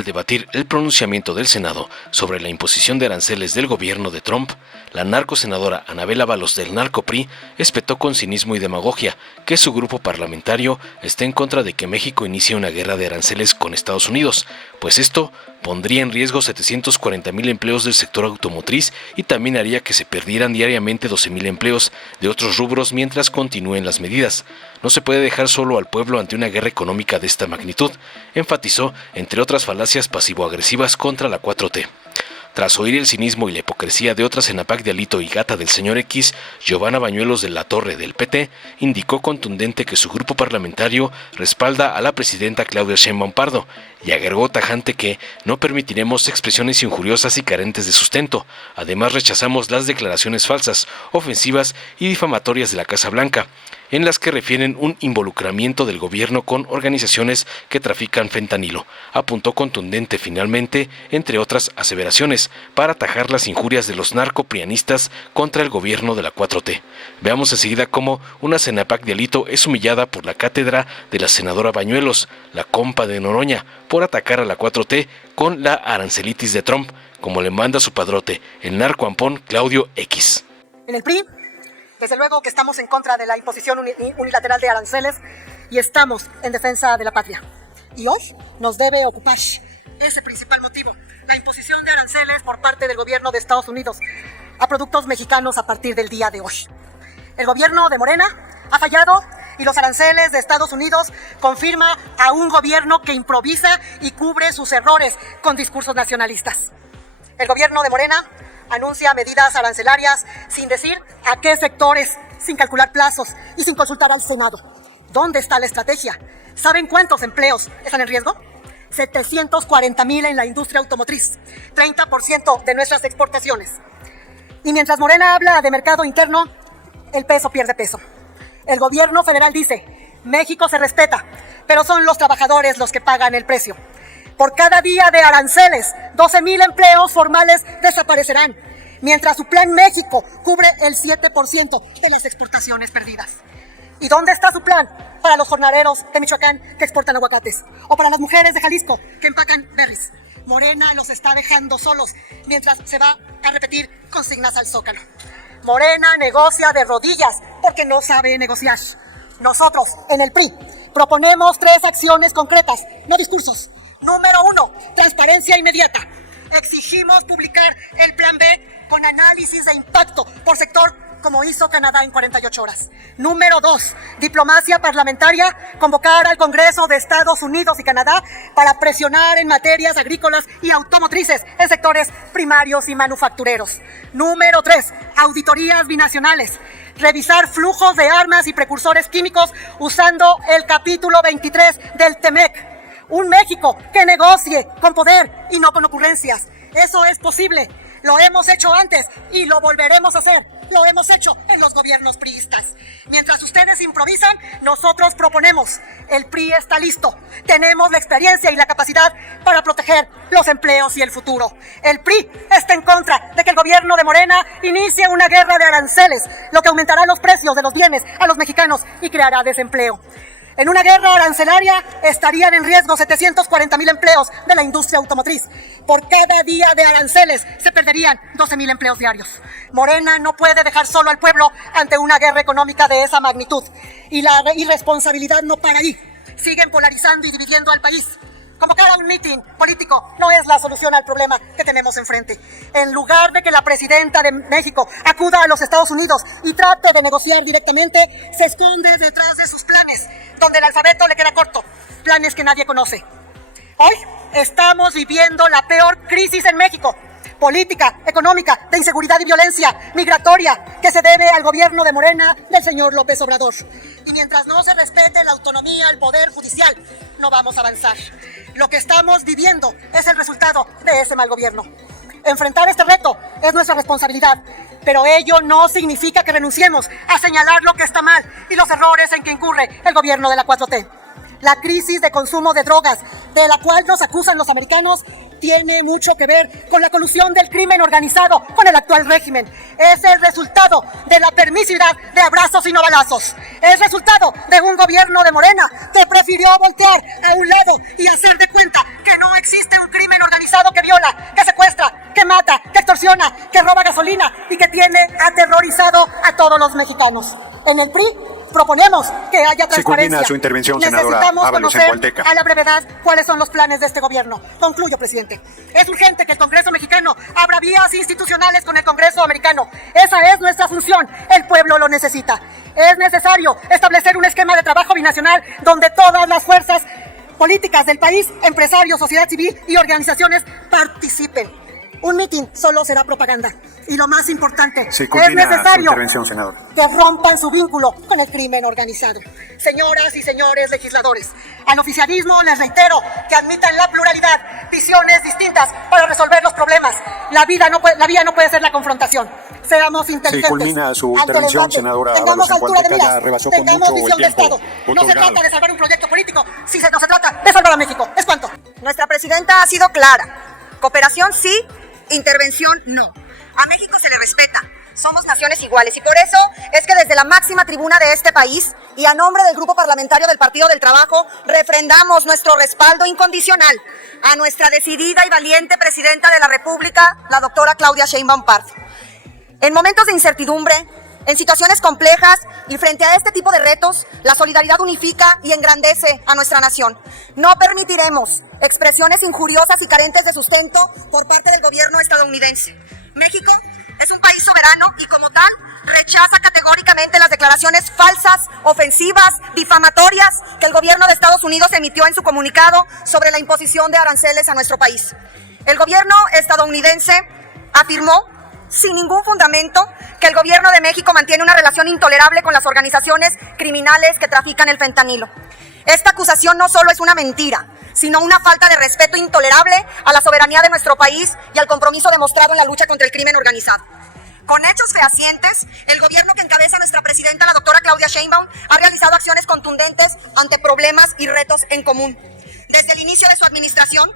Al debatir el pronunciamiento del Senado sobre la imposición de aranceles del gobierno de Trump, la narcosenadora Anabel Ábalos del Narco-PRI espetó con cinismo y demagogia que su grupo parlamentario está en contra de que México inicie una guerra de aranceles con Estados Unidos, pues esto pondría en riesgo 740,000 empleos del sector automotriz y también haría que se perdieran diariamente 12,000 empleos de otros rubros mientras continúen las medidas. No se puede dejar solo al pueblo ante una guerra económica de esta magnitud, enfatizó, entre otras falacias pasivo-agresivas contra la 4T. Tras oír el cinismo y la hipocresía de otra Cenapac de Alito y Gata del señor X, Giovanna Bañuelos de la Torre del PT indicó contundente que su grupo parlamentario respalda a la presidenta Claudia Sheinbaum Pardo y agregó tajante que no permitiremos expresiones injuriosas y carentes de sustento. Además, rechazamos las declaraciones falsas, ofensivas y difamatorias de la Casa Blanca, en las que refieren un involucramiento del gobierno con organizaciones que trafican fentanilo. Apuntó contundente finalmente, entre otras aseveraciones, para atajar las injurias de los narcoprianistas contra el gobierno de la 4T. Veamos enseguida cómo una Cenapac de Alito es humillada por la cátedra de la senadora Bañuelos, la compa de Noroña, por atacar a la 4T con la arancelitis de Trump, como le manda su padrote, el narcoampón Claudio X. En el PRI, desde luego que estamos en contra de la imposición unilateral de aranceles y estamos en defensa de la patria. Y hoy nos debe ocupar ese principal motivo, la imposición de aranceles por parte del gobierno de Estados Unidos a productos mexicanos a partir del día de hoy. El gobierno de Morena ha fallado y los aranceles de Estados Unidos confirma a un gobierno que improvisa y cubre sus errores con discursos nacionalistas. El gobierno de Morena anuncia medidas arancelarias sin decir a qué sectores, sin calcular plazos y sin consultar al Senado. ¿Dónde está la estrategia? ¿Saben cuántos empleos están en riesgo? 740,000 en la industria automotriz, 30% de nuestras exportaciones. Y mientras Morena habla de mercado interno, el peso pierde peso. El gobierno federal dice, México se respeta, pero son los trabajadores los que pagan el precio. Por cada día de aranceles, 12,000 empleos formales desaparecerán, mientras su Plan México cubre el 7% de las exportaciones perdidas. ¿Y dónde está su plan para los jornaleros de Michoacán que exportan aguacates? ¿O para las mujeres de Jalisco que empacan berries? Morena los está dejando solos, mientras se va a repetir consignas al Zócalo. Morena negocia de rodillas porque no sabe negociar. Nosotros, en el PRI, proponemos 3 acciones concretas, no discursos. Número 1, transparencia inmediata. Exigimos publicar el Plan B con análisis de impacto por sector, como hizo Canadá en 48 horas. Número 2, diplomacia parlamentaria, convocar al Congreso de Estados Unidos y Canadá para presionar en materias agrícolas y automotrices en sectores primarios y manufactureros. Número 3, auditorías binacionales. Revisar flujos de armas y precursores químicos usando el capítulo 23 del TEMEC. Un México que negocie con poder y no con ocurrencias. Eso es posible. Lo hemos hecho antes y lo volveremos a hacer. Lo hemos hecho en los gobiernos priistas. Mientras ustedes improvisan, nosotros proponemos. El PRI está listo. Tenemos la experiencia y la capacidad para proteger los empleos y el futuro. El PRI está en contra de que el gobierno de Morena inicie una guerra de aranceles, lo que aumentará los precios de los bienes a los mexicanos y creará desempleo. En una guerra arancelaria estarían en riesgo 740,000 empleos de la industria automotriz. Por cada día de aranceles se perderían 12,000 empleos diarios. Morena no puede dejar solo al pueblo ante una guerra económica de esa magnitud. Y la irresponsabilidad no para ahí. Siguen polarizando y dividiendo al país. Convocar a un mitin político no es la solución al problema que tenemos enfrente. En lugar de que la presidenta de México acuda a los Estados Unidos y trate de negociar directamente, se esconde detrás de sus planes, donde el alfabeto le queda corto, planes que nadie conoce. Hoy estamos viviendo la peor crisis en México, política, económica, de inseguridad y violencia migratoria, que se debe al gobierno de Morena del señor López Obrador. Y mientras no se respete la autonomía al Poder Judicial, no vamos a avanzar. Lo que estamos viviendo es el resultado de ese mal gobierno. Enfrentar este reto es nuestra responsabilidad, pero ello no significa que renunciemos a señalar lo que está mal y los errores en que incurre el gobierno de la 4T. La crisis de consumo de drogas, de la cual nos acusan los americanos, tiene mucho que ver con la colusión del crimen organizado con el actual régimen. Es el resultado de la permisividad de abrazos y no balazos. Es resultado de un gobierno de Morena que prefirió voltear a un lado y hacer de cuenta que no existe un crimen extorsiona, que roba gasolina y que tiene aterrorizado a todos los mexicanos. En el PRI proponemos que haya transparencia. Se culmina su intervención, senadora Necesitamos Ábalos, en conocer Hualteca. a la brevedad cuáles son los planes de este gobierno. Concluyo, presidente. Es urgente que el Congreso mexicano abra vías institucionales con el Congreso americano. Esa es nuestra función. El pueblo lo necesita. Es necesario establecer un esquema de trabajo binacional donde todas las fuerzas políticas del país, empresarios, sociedad civil y organizaciones participen. Un mitin solo será propaganda. Y lo más importante, es necesario que rompan su vínculo con el crimen organizado. Señoras y señores legisladores, al oficialismo les reitero que admitan la pluralidad, visiones distintas para resolver los problemas. La vía no puede ser la confrontación. Seamos inteligentes. Se culmina su intervención, senadora Ábalos, en Hualteca. Ya rebasó con mucho el tiempo. No se trata de salvar un proyecto político, no se trata de salvar a México. ¿Es cuánto? Nuestra presidenta ha sido clara. Cooperación sí, intervención no. A México se le respeta. Somos naciones iguales y por eso es que desde la máxima tribuna de este país y a nombre del Grupo Parlamentario del Partido del Trabajo refrendamos nuestro respaldo incondicional a nuestra decidida y valiente Presidenta de la República, la doctora Claudia Sheinbaum Pardo. En momentos de incertidumbre, en situaciones complejas y frente a este tipo de retos, la solidaridad unifica y engrandece a nuestra nación. No permitiremos expresiones injuriosas y carentes de sustento por parte del gobierno estadounidense. México es un país soberano y como tal rechaza categóricamente las declaraciones falsas, ofensivas, difamatorias que el gobierno de Estados Unidos emitió en su comunicado sobre la imposición de aranceles a nuestro país. El gobierno estadounidense afirmó sin ningún fundamento que el gobierno de México mantiene una relación intolerable con las organizaciones criminales que trafican el fentanilo. Esta acusación no solo es una mentira, sino una falta de respeto intolerable a la soberanía de nuestro país y al compromiso demostrado en la lucha contra el crimen organizado. Con hechos fehacientes, el gobierno que encabeza nuestra presidenta, la doctora Claudia Sheinbaum, ha realizado acciones contundentes ante problemas y retos en común. Desde el inicio de su administración,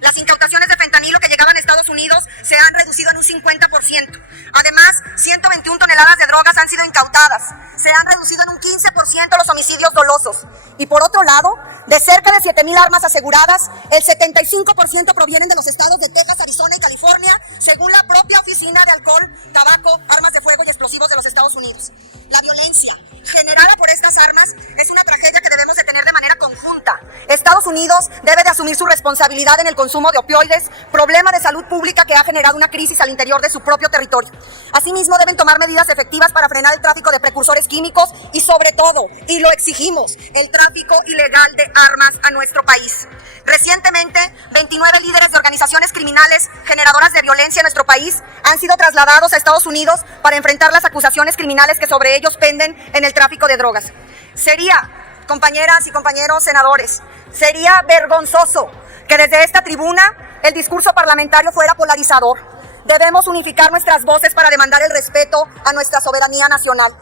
las incautaciones de fentanilo que llegaban a Estados Unidos se han reducido en un 50%. Además, 121 toneladas de drogas han sido incautadas. Se han reducido en un 15% los homicidios dolosos. Y por otro lado, de cerca de 7,000 armas aseguradas, el 75% provienen de los estados de Texas, Arizona y California, según la propia Oficina de Alcohol, Tabaco, Armas de Fuego y Explosivos de los Estados Unidos. La violencia generada por estas armas es una tragedia que debemos detener de manera conjunta. Estados Unidos debe de asumir su responsabilidad en el consumo de opioides, problema de salud pública que ha generado una crisis al interior de su propio territorio. Asimismo, deben tomar medidas efectivas para frenar el tráfico de precursores químicos y sobre todo, y lo exigimos, el tráfico ilegal de armas a nuestro país. Recientemente, 29 líderes de organizaciones criminales generadoras de violencia en nuestro país han sido trasladados a Estados Unidos para enfrentar las acusaciones criminales que sobre ellos penden en el tráfico de drogas. Sería, compañeras y compañeros senadores, sería vergonzoso que desde esta tribuna el discurso parlamentario fuera polarizador. Debemos unificar nuestras voces para demandar el respeto a nuestra soberanía nacional.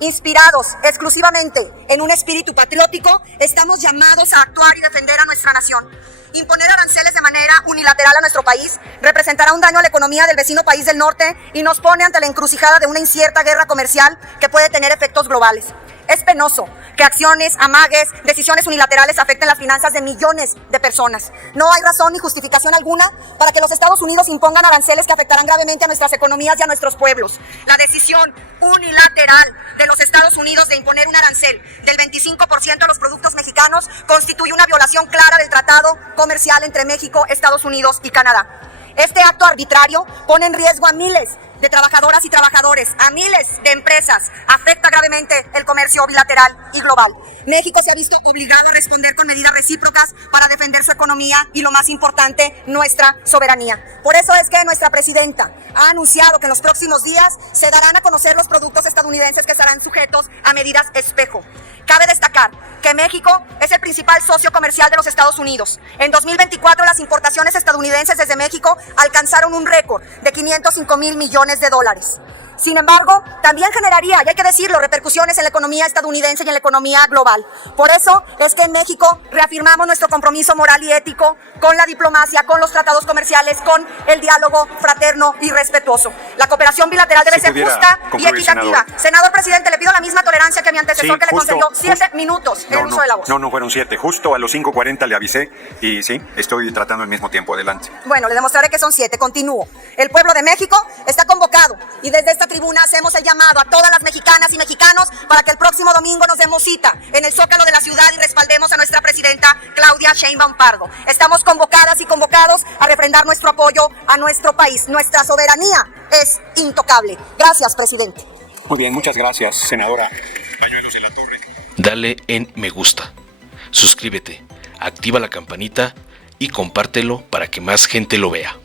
Inspirados exclusivamente en un espíritu patriótico, estamos llamados a actuar y defender a nuestra nación. Imponer aranceles de manera unilateral a nuestro país representará un daño a la economía del vecino país del norte y nos pone ante la encrucijada de una incierta guerra comercial que puede tener efectos globales. Es penoso que acciones, amagues, decisiones unilaterales afecten las finanzas de millones de personas. No hay razón ni justificación alguna para que los Estados Unidos impongan aranceles que afectarán gravemente a nuestras economías y a nuestros pueblos. La decisión unilateral de los Estados Unidos de imponer un arancel del 25% a los productos mexicanos constituye una violación clara del Tratado Comercial entre México, Estados Unidos y Canadá. Este acto arbitrario pone en riesgo a miles de trabajadoras y trabajadores, a miles de empresas, afecta gravemente el comercio bilateral y global. México se ha visto obligado a responder con medidas recíprocas para defender su economía y, lo más importante, nuestra soberanía. Por eso es que nuestra presidenta ha anunciado que en los próximos días se darán a conocer los productos estadounidenses que estarán sujetos a medidas espejo. Cabe destacar que México es el principal socio comercial de los Estados Unidos. En 2024 las importaciones estadounidenses desde México alcanzaron un récord de $505,000 millones. Sin embargo, también generaría, y hay que decirlo, repercusiones en la economía estadounidense y en la economía global. Por eso es que en México reafirmamos nuestro compromiso moral y ético con la diplomacia, con los tratados comerciales, con el diálogo fraterno y respetuoso. La cooperación bilateral debe ser justa y equitativa. Senador presidente, le pido la misma tolerancia que a mi antecesor, que le concedió 7 minutos el uso de la voz. No fueron 7. Justo a los 5:40 le avisé y sí, estoy tratando al mismo tiempo. Adelante. Bueno, le demostraré que son 7. Continúo. El pueblo de México está convocado y desde esta tribuna hacemos el llamado a todas las mexicanas y mexicanos para que el próximo domingo nos demos cita en el Zócalo de la ciudad y respaldemos a nuestra presidenta Claudia Sheinbaum Pardo. Estamos convocadas y convocados a refrendar nuestro apoyo a nuestro país. Nuestra soberanía es intocable. Gracias, presidente. Muy bien, muchas gracias, senadora. Pañuelos de la Torre. Dale en me gusta, suscríbete, activa la campanita y compártelo para que más gente lo vea.